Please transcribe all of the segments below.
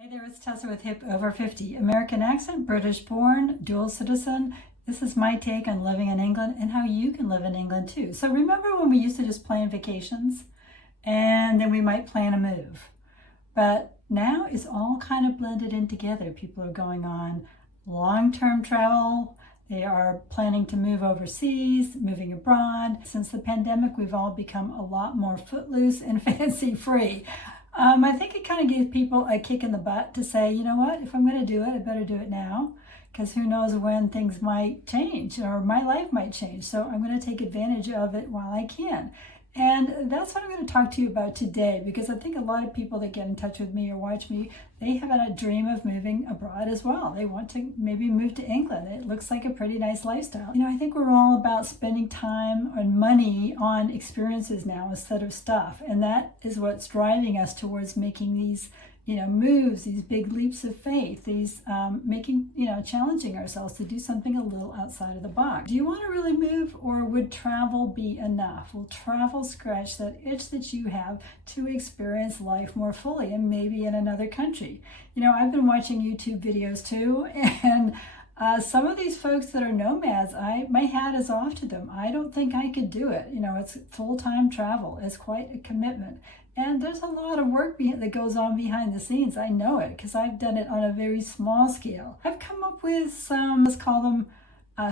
Hey there, it's Tessa with Hip Over 50. American accent, British born, dual citizen. This is my take on living in England and how you can live in England too. So remember when we used to just plan vacations and then we might plan a move. But now it's all kind of blended in together. People are going on long-term travel. They are planning to move overseas, moving abroad. Since the pandemic, we've all become a lot more footloose and fancy-free. I think it kind of gives people a kick in the butt to say, you know what, if I'm going to do it, I better do it now, because who knows when things might change or my life might change. So I'm going to take advantage of it while I can. And that's what I'm going to talk to you about today, because I think a lot of people that get in touch with me or watch me, they have a dream of moving abroad as well. They want to maybe move to England. It looks like a pretty nice lifestyle. You know, I think we're all about spending time and money on experiences now instead of stuff. And that is what's driving us towards making these moves, these big leaps of faith, these challenging ourselves to do something a little outside of the box. Do you want to really move, or would travel be enough? Will travel scratch that itch that you have to experience life more fully and maybe in another country? You know, I've been watching YouTube videos too, and some of these folks that are nomads, my hat is off to them. I don't think I could do it. You know, it's full-time travel. It's quite a commitment. And there's a lot of work that goes on behind the scenes. I know it because I've done it on a very small scale. I've come up with some, let's call them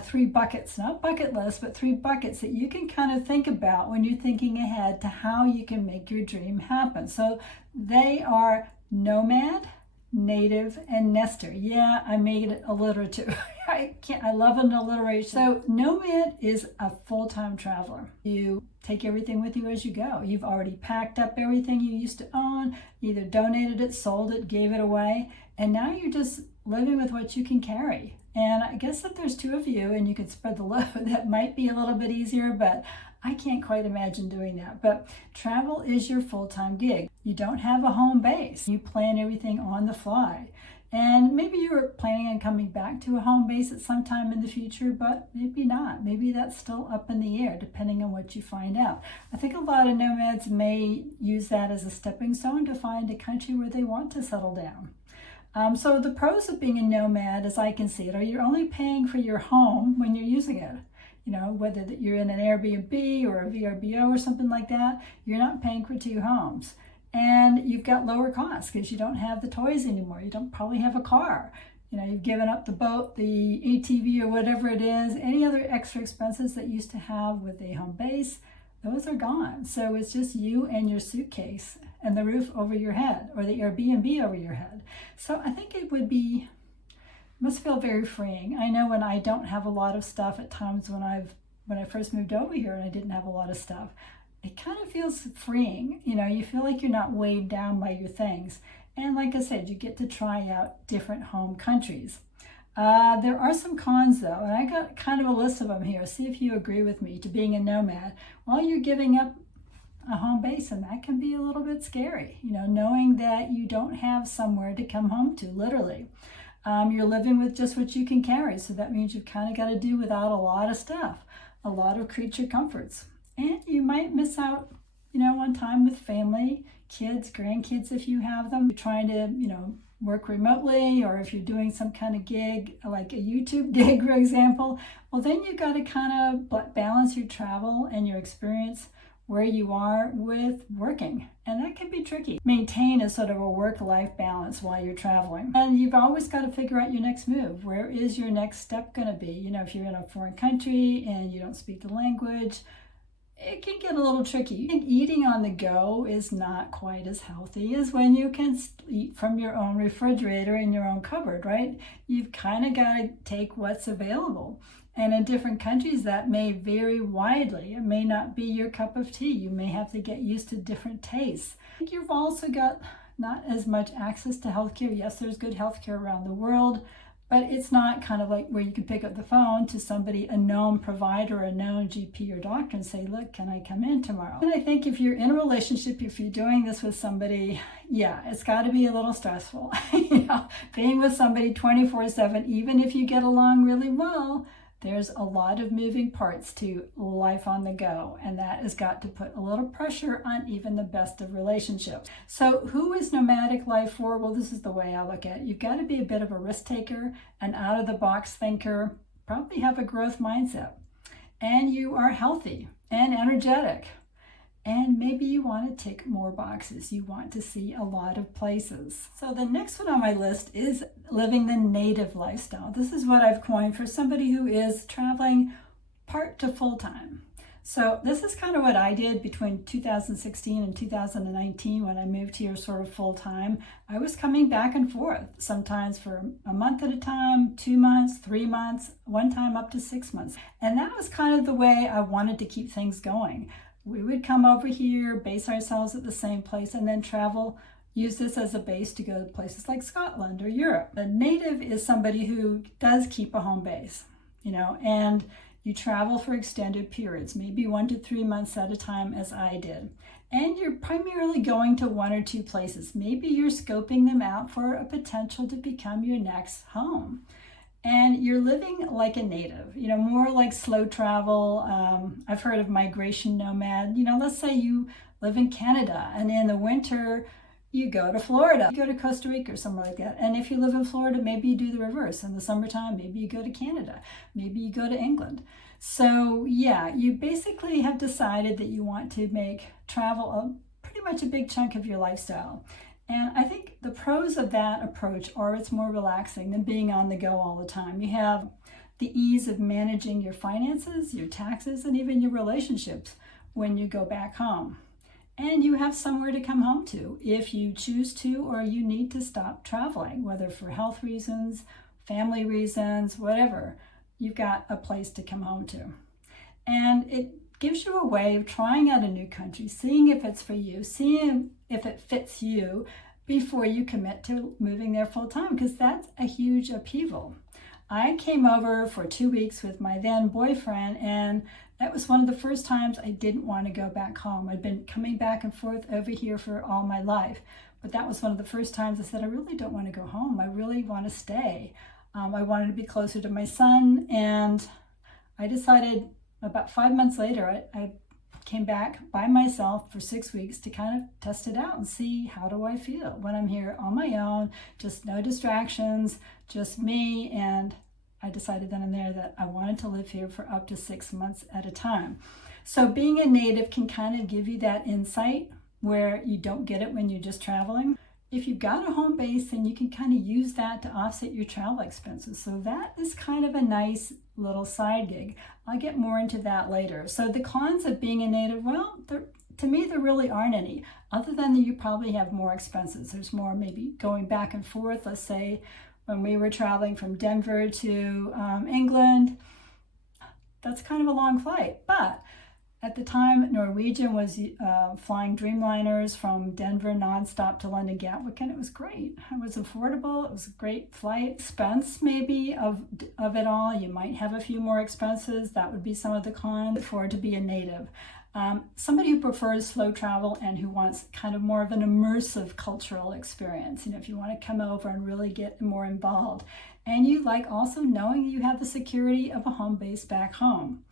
3 buckets, not bucket lists, but 3 buckets that you can kind of think about when you're thinking ahead to how you can make your dream happen. So they are nomad, native, and nester. Yeah, I made it alliterative. I love an alliteration. So nomad is a full-time traveler. You take everything with you as you go. You've already packed up everything you used to own, either donated it, sold it, gave it away, and now you're just living with what you can carry. And I guess if there's 2 of you and you can spread the load, that might be a little bit easier, but I can't quite imagine doing that. But travel is your full-time gig. You don't have a home base. You plan everything on the fly. And maybe you're planning on coming back to a home base at some time in the future, but maybe not. Maybe that's still up in the air, depending on what you find out. I think a lot of nomads may use that as a stepping stone to find a country where they want to settle down. So the pros of being a nomad, as I can see it, are you're only paying for your home when you're using it. You know, whether you're in an Airbnb or a VRBO or something like that, you're not paying for 2 homes. And you've got lower costs because you don't have the toys anymore. You don't probably have a car. You know, you've given up the boat, the ATV or whatever it is, any other extra expenses that you used to have with a home base, those are gone. So it's just you and your suitcase and the roof over your head, or the Airbnb over your head. So I think it must feel very freeing. I know when I don't have a lot of stuff at times when I first moved over here and I didn't have a lot of stuff, it kind of feels freeing. You know, you feel like you're not weighed down by your things. And like I said, you get to try out different home countries. There are some cons though, and I got kind of a list of them here. See if you agree with me to being a nomad. Well, you're giving up a home base, and that can be a little bit scary, you know, knowing that you don't have somewhere to come home to, literally. You're living with just what you can carry, so that means you've kind of got to do without a lot of stuff, a lot of creature comforts. And you might miss out, you know, on time with family, kids, grandkids if you have them. You're trying to, work remotely, or if you're doing some kind of gig, like a YouTube gig, for example, well, then you've got to kind of balance your travel and your experience where you are with working. And that can be tricky. Maintain a sort of a work-life balance while you're traveling. And you've always got to figure out your next move. Where is your next step going to be? You know, if you're in a foreign country and you don't speak the language, it can get a little tricky. And eating on the go is not quite as healthy as when you can eat from your own refrigerator in your own cupboard, right? You've kind of got to take what's available. And in different countries, that may vary widely. It may not be your cup of tea. You may have to get used to different tastes. You've also got not as much access to healthcare. Yes, there's good healthcare around the world, but it's not kind of like where you can pick up the phone to somebody, a known provider, a known GP or doctor, and say, look, can I come in tomorrow? And I think if you're in a relationship, if you're doing this with somebody, yeah, it's got to be a little stressful. Being with somebody 24/7, even if you get along really well, There's a lot of moving parts to life on the go, and that has got to put a little pressure on even the best of relationships. So who is nomadic life for? Well, this is the way I look at it. You've got to be a bit of a risk taker, an out of the box thinker, probably have a growth mindset, and you are healthy and energetic. And maybe you want to tick more boxes. You want to see a lot of places. So the next one on my list is living the native lifestyle. This is what I've coined for somebody who is traveling part to full time. So this is kind of what I did between 2016 and 2019 when I moved here sort of full time. I was coming back and forth, sometimes for a month at a time, 2 months, 3 months, one time up to 6 months. And that was kind of the way I wanted to keep things going. We would come over here, base ourselves at the same place, and then travel, use this as a base to go to places like Scotland or Europe. A native is somebody who does keep a home base, and you travel for extended periods, maybe 1 to 3 months at a time, as I did. And you're primarily going to 1 or 2 places. Maybe you're scoping them out for a potential to become your next home. And you're living like a native, more like slow travel. I've heard of migration nomad. Let's say you live in Canada and in the winter you go to Florida, you go to Costa Rica or somewhere like that. And if you live in Florida, maybe you do the reverse. In the summertime, maybe you go to Canada, maybe you go to England. So yeah, you basically have decided that you want to make travel pretty much a big chunk of your lifestyle. And I think the pros of that approach are it's more relaxing than being on the go all the time. You have the ease of managing your finances, your taxes, and even your relationships when you go back home. And you have somewhere to come home to if you choose to or you need to stop traveling, whether for health reasons, family reasons, whatever. You've got a place to come home to. And it gives you a way of trying out a new country, seeing if it's for you, seeing if it fits you before you commit to moving there full time, because that's a huge upheaval. I came over for 2 weeks with my then boyfriend, and that was one of the first times I didn't want to go back home. I'd been coming back and forth over here for all my life, but that was one of the first times I said, I really don't want to go home. I really want to stay. I wanted to be closer to my son, and I decided about 5 months later, I came back by myself for 6 weeks to kind of test it out and see how do I feel when I'm here on my own, just no distractions, just me. And I decided then and there that I wanted to live here for up to 6 months at a time. So being a native can kind of give you that insight where you don't get it when you're just traveling. If you've got a home base, then you can kind of use that to offset your travel expenses. So that is kind of a nice little side gig. I'll get more into that later. So the cons of being a native, well, to me, there really aren't any, other than that you probably have more expenses. There's more maybe going back and forth. Let's say when we were traveling from Denver to England, that's kind of a long flight. But at the time, Norwegian was flying Dreamliners from Denver nonstop to London Gatwick, and it was great. It was affordable. It was a great flight. Expense maybe of it all. You might have a few more expenses. That would be some of the cons for to be a native. Somebody who prefers slow travel and who wants kind of more of an immersive cultural experience. If you want to come over and really get more involved, and you like also knowing you have the security of a home base back home.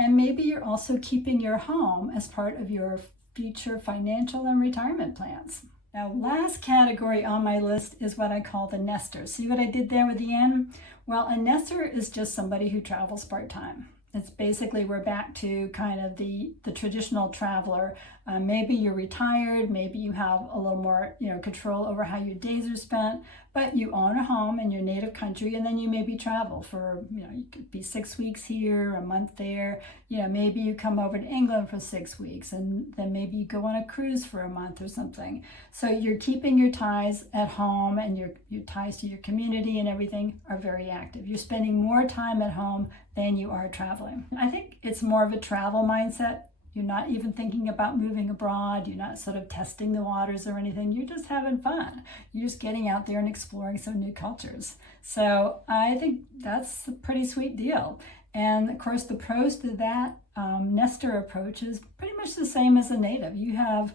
And maybe you're also keeping your home as part of your future financial and retirement plans. Now, last category on my list is what I call the nester. See what I did there with the N? Well, a nester is just somebody who travels part-time. It's basically, we're back to kind of the traditional traveler. Maybe you're retired, maybe you have a little more control over how your days are spent, but you own a home in your native country, and then you maybe travel for, you could be 6 weeks here, a month there. Maybe you come over to England for 6 weeks, and then maybe you go on a cruise for a month or something. So you're keeping your ties at home, and your ties to your community and everything are very active. You're spending more time at home than you are traveling. I think it's more of a travel mindset. You're not even thinking about moving abroad. You're not sort of testing the waters or anything. You're just having fun. You're just getting out there and exploring some new cultures. So I think that's a pretty sweet deal. And of course, the pros to that nester approach is pretty much the same as a native. You have,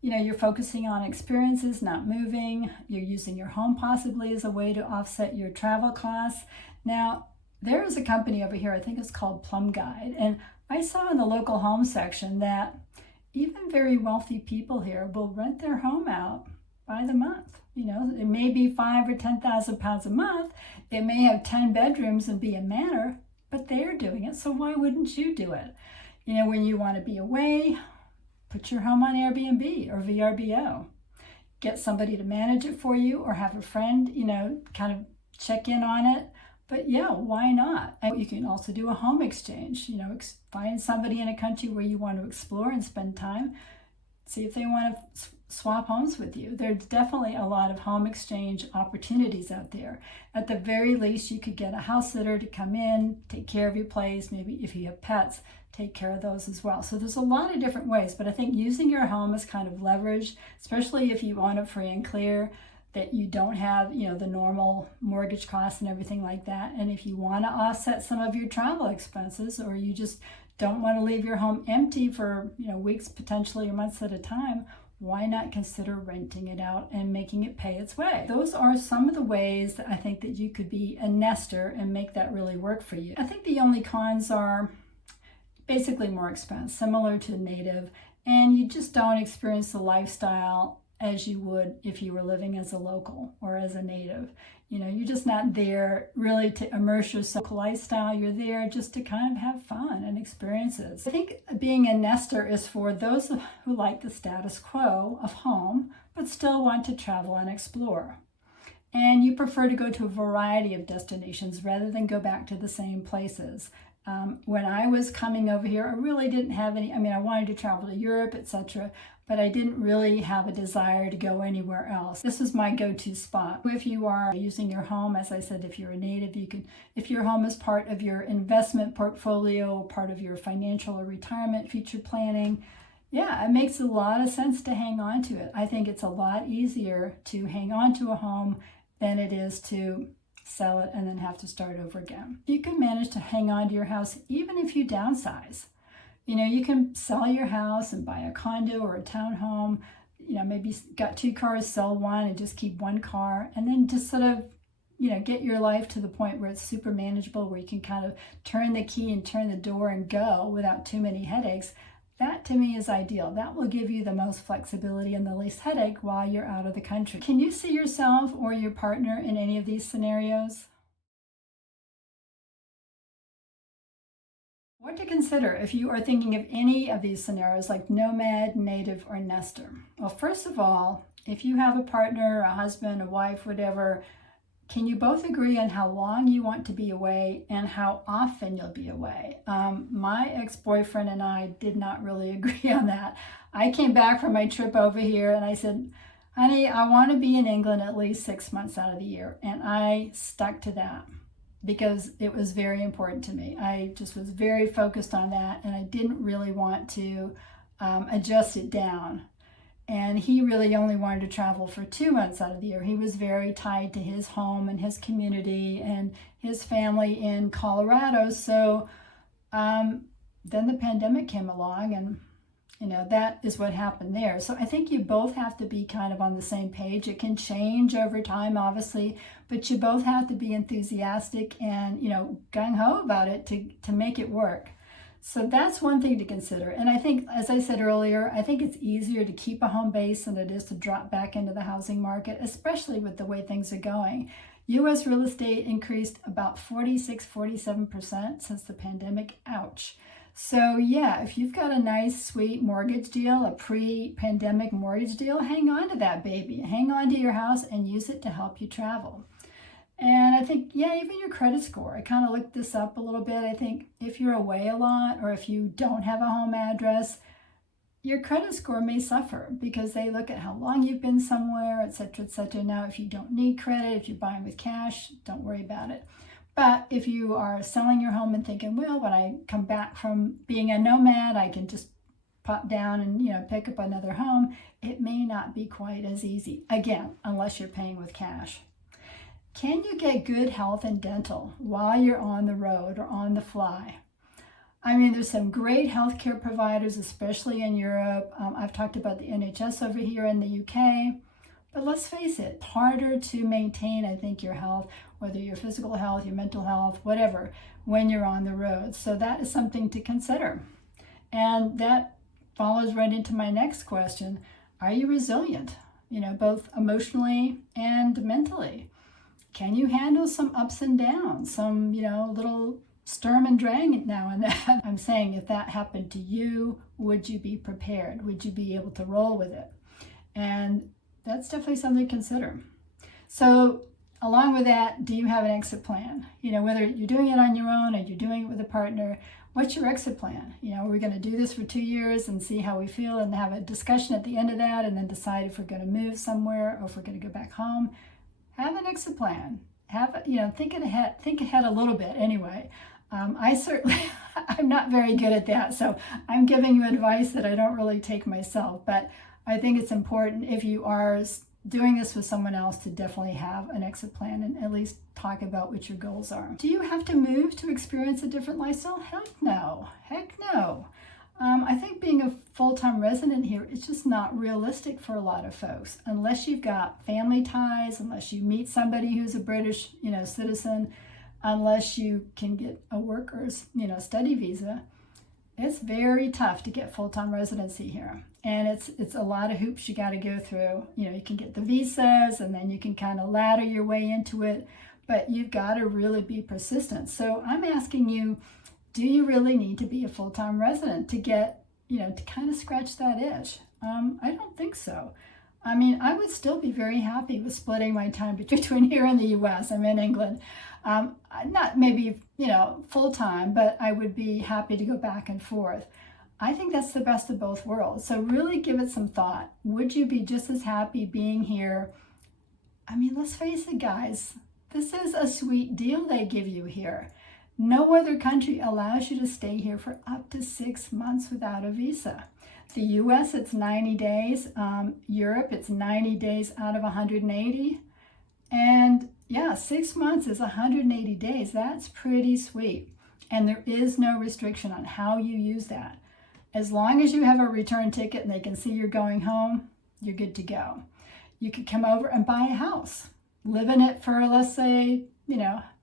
you're focusing on experiences, not moving. You're using your home possibly as a way to offset your travel costs. Now, there is a company over here, I think it's called Plum Guide, and I saw in the local home section that even very wealthy people here will rent their home out by the month. You know, it may be 5 or 10,000 pounds a month. It may have 10 bedrooms and be a manor, but they're doing it. So why wouldn't you do it? You know, when you want to be away, put your home on Airbnb or VRBO. Get somebody to manage it for you, or have a friend, you know, kind of check in on it. But yeah, why not? And you can also do a home exchange. You know, find somebody in a country where you want to explore and spend time. See if they want to swap homes with you. There's definitely a lot of home exchange opportunities out there. At the very least, you could get a house sitter to come in, take care of your place. Maybe if you have pets, take care of those as well. So there's a lot of different ways, but I think using your home as kind of leverage, especially if you own it free and clear, that you don't have, you know, the normal mortgage costs and everything like that. And if you want to offset some of your travel expenses, or you just don't want to leave your home empty for, you know, weeks, potentially, or months at a time, why not consider renting it out and making it pay its way? Those are some of the ways that I think that you could be a nester and make that really work for you. I think the only cons are basically more expense, similar to native, and you just don't experience the lifestyle as you would if you were living as a local or as a native. You know, you're just not there really to immerse yourself in lifestyle. You're there just to kind of have fun and experiences. I think being a nester is for those who like the status quo of home, but still want to travel and explore. And you prefer to go to a variety of destinations rather than go back to the same places. When I was coming over here, I really didn't have any, I mean, I wanted to travel to Europe, etc., but I didn't really have a desire to go anywhere else. This was my go-to spot. If you are using your home, as I said, if you're a native, you can, if your home is part of your investment portfolio, part of your financial or retirement future planning, yeah, it makes a lot of sense to hang on to it. I think it's a lot easier to hang on to a home than it is to sell it and then have to start over again. You can manage to hang on to your house even if you downsize. You know, you can sell your house and buy a condo or a townhome. You know, maybe got 2 cars, sell one and just keep 1 car, and then just sort of, you know, get your life to the point where it's super manageable, where you can kind of turn the key and turn the door and go without too many headaches. That to me is ideal. That will give you the most flexibility and the least headache while you're out of the country. Can you see yourself or your partner in any of these scenarios? What to consider if you are thinking of any of these scenarios, like nomad, native, or nester? Well, first of all, if you have a partner, a husband, a wife, whatever, can you both agree on how long you want to be away and how often you'll be away? My ex-boyfriend and I did not really agree on that. I came back from my trip over here and I said, honey, I want to be in England at least 6 months out of the year. And I stuck to that because it was very important to me. I just was very focused on that, and I didn't really want to adjust it down. And he really only wanted to travel for 2 months out of the year. He was very tied to his home and his community and his family in Colorado. So then the pandemic came along, and you know, that is what happened there. So I think you both have to be kind of on the same page. It can change over time, obviously, but you both have to be enthusiastic and, you know, gung-ho about it to make it work. So that's one thing to consider. And I think, as I said earlier, I think it's easier to keep a home base than it is to drop back into the housing market, especially with the way things are going. U.S. real estate increased about 46-47% since the pandemic. Ouch. So yeah, if you've got a nice, sweet mortgage deal, a pre-pandemic mortgage deal, hang on to that baby. Hang on to your house and use it to help you travel. And I think, yeah, even your credit score. I kind of looked this up a little bit. I think if you're away a lot or if you don't have a home address, your credit score may suffer because they look at how long you've been somewhere, et cetera, et cetera. Now, if you don't need credit, if you're buying with cash, don't worry about it. But if you are selling your home and thinking, well, when I come back from being a nomad, I can just pop down and, you know, pick up another home, it may not be quite as easy. Again, unless you're paying with cash. Can you get good health and dental while you're on the road or on the fly? I mean, there's some great healthcare providers, especially in Europe. I've talked about the NHS over here in the UK. But let's face it, it's harder to maintain, I think, your health, whether your physical health, your mental health, whatever, when you're on the road. So that is something to consider. And that follows right into my next question. Are you resilient? Both emotionally and mentally. Can you handle some ups and downs, some, little sturm and drang now and then? I'm saying, if that happened to you, would you be prepared? Would you be able to roll with it? And that's definitely something to consider. So along with that, do you have an exit plan? Whether you're doing it on your own or you're doing it with a partner, what's your exit plan? Are we going to do this for 2 years and see how we feel and have a discussion at the end of that and then decide if we're going to move somewhere or if we're going to go back home? Have an exit plan. Think ahead a little bit anyway. I certainly, I'm not very good at that, so I'm giving you advice that I don't really take myself, but I think it's important, if you are doing this with someone else, to definitely have an exit plan and at least talk about what your goals are. Do you have to move to experience a different lifestyle? Heck no. I think being a full-time resident here is just not realistic for a lot of folks. Unless you've got family ties, unless you meet somebody who's a British, citizen, unless you can get a worker's, study visa, it's very tough to get full-time residency here. And it's a lot of hoops you got to go through. You can get the visas and then you can kind of ladder your way into it, but you've got to really be persistent. So I'm asking you, do you really need to be a full-time resident to get, to kind of scratch that itch? I don't think so. I would still be very happy with splitting my time between here and the US. I'm in England. Not maybe, full-time, but I would be happy to go back and forth. I think that's the best of both worlds. So really give it some thought. Would you be just as happy being here? Let's face it, guys. This is a sweet deal they give you here. No other country allows you to stay here for up to 6 months without a visa. The US, it's 90 days. Europe, it's 90 days out of 180. And yeah, 6 months is 180 days. That's pretty sweet. And there is no restriction on how you use that. As long as you have a return ticket and they can see you're going home, you're good to go. You could come over and buy a house, live in it for, let's say,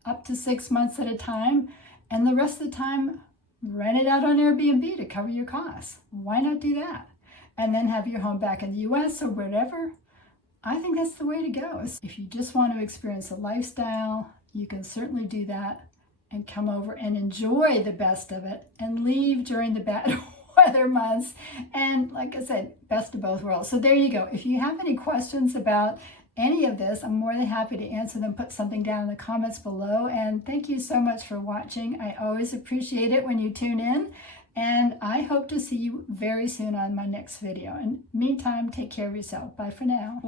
up to 6 months at a time, and the rest of the time, rent it out on Airbnb to cover your costs. Why not do that? And then have your home back in the US or wherever. I think that's the way to go. If you just want to experience a lifestyle, you can certainly do that and come over and enjoy the best of it and leave during the bad weather months. And like I said, best of both worlds. So there you go. If you have any questions about any of this, I'm more than happy to answer them. Put something down in the comments below. And thank you so much for watching. I always appreciate it when you tune in. And I hope to see you very soon on my next video. And meantime, take care of yourself. Bye for now.